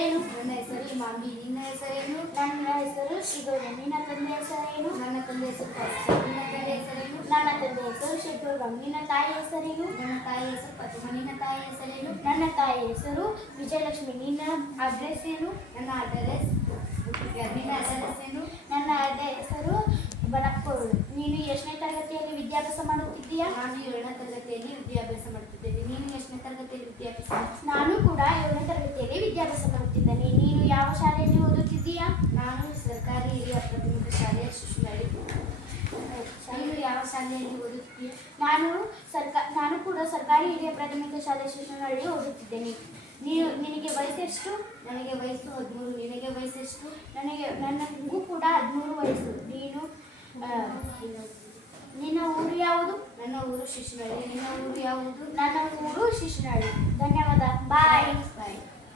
ಹೆಸರೇನು? ನನ್ನ ಹೆಸರು ಇಮಾಮಿ. ನಿನ್ನ ಹೆಸರೇನು? ನನ್ನ ಹೆಸರು ಶ್ರೀಗೌರಿ. ನಿನ್ನ ತಂದೆ ಹೆಸರೇನು? ನನ್ನ ತಂದೆ ಹೆಸರು ಫಾಸಿಲ್. ನಿನ್ನ ತಂದೆ ಹೆಸರೇನು? ನನ್ನ ತಂದೆ ಹೆಸರು ಶೆಟ್ಟೂರ್ಗಂ. ನಿನ್ನ ತಾಯಿ ಹೆಸರೇನು? ನನ್ನ ತಾಯಿ ಹೆಸರು ಫಾತಿಮಾ. ನಿನ್ನ ತಾಯಿ ಹೆಸರೇನು? ನನ್ನ ತಾಯಿ ಹೆಸರು ವಿಜಯಲಕ್ಷ್ಮಿ. ನಿನ್ನ ಅಡ್ರೆಸ್ ಏನು? ನನ್ನ ಅಡ್ರೆಸ್. ನಿನ್ನ ಅಡ್ರೆಸ್ ಏನು? ನನ್ನ ಹೆಸರು ಬನಪ್ಪೋಳು. ನೀನು ಎಷ್ಟನೇ ತರಗತಿಯಲ್ಲಿ ವಿದ್ಯಾಭ್ಯಾಸ ಮಾಡುತ್ತಿದ್ದೀಯಾ? ನಾನು 7ನೇ ತರಗತಿಯಲ್ಲಿ ವಿದ್ಯಾಭ್ಯಾಸ ಮಾಡುತ್ತಿದ್ದೇನೆ. ನೀನು ಎಷ್ಟನೇ ತರಗತಿಯಲ್ಲಿ ವಿದ್ಯಾಭ್ಯಾಸ? ನಾನು ಕೂಡ 7ನೇ ತರಗತಿಯಲ್ಲಿ ವಿದ್ಯಾಭ್ಯಾಸ ಮಾಡುತ್ತಿದ್ದೇನೆ. ನೀನು ಯಾವ ಶಾಲೆಯಲ್ಲಿ ಓದುತ್ತಿದ್ದೀಯಾ? ನಾನು ಸರ್ಕಾರಿ ಹಿರಿಯ ಪ್ರಾಥಮಿಕ ಶಾಲೆಯ ಶಿಶುನಾಳಿ. ನೀನು ಯಾವ ಶಾಲೆಯಲ್ಲಿ ಓದುತ್ತೀಯ? ನಾನು ಕೂಡ ಸರ್ಕಾರಿ ಹಿರಿಯ ಪ್ರಾಥಮಿಕ ಶಾಲೆ ಶಿಶುನಾಳಿ ಓದುತ್ತಿದ್ದೇನೆ. ನಿನಗೆ ವಯಸ್ಸೆಷ್ಟು? ನನಗೆ ವಯಸ್ಸು 13. ನಿನಗೆ ವಯಸ್ಸೆಷ್ಟು? ನನಗೂ ಕೂಡ 13 ವಯಸ್ಸು. ನಿನ್ನ ಊರು ಯಾವುದು? ನನ್ನ ಊರು ಶಿಶುನಾಳಿ. ನಿನ್ನ ಊರು ಯಾವುದು? ನನ್ನ ಊರು ಶಿಶುನಾಳಿ. ಧನ್ಯವಾದ. ಬಾಯ್.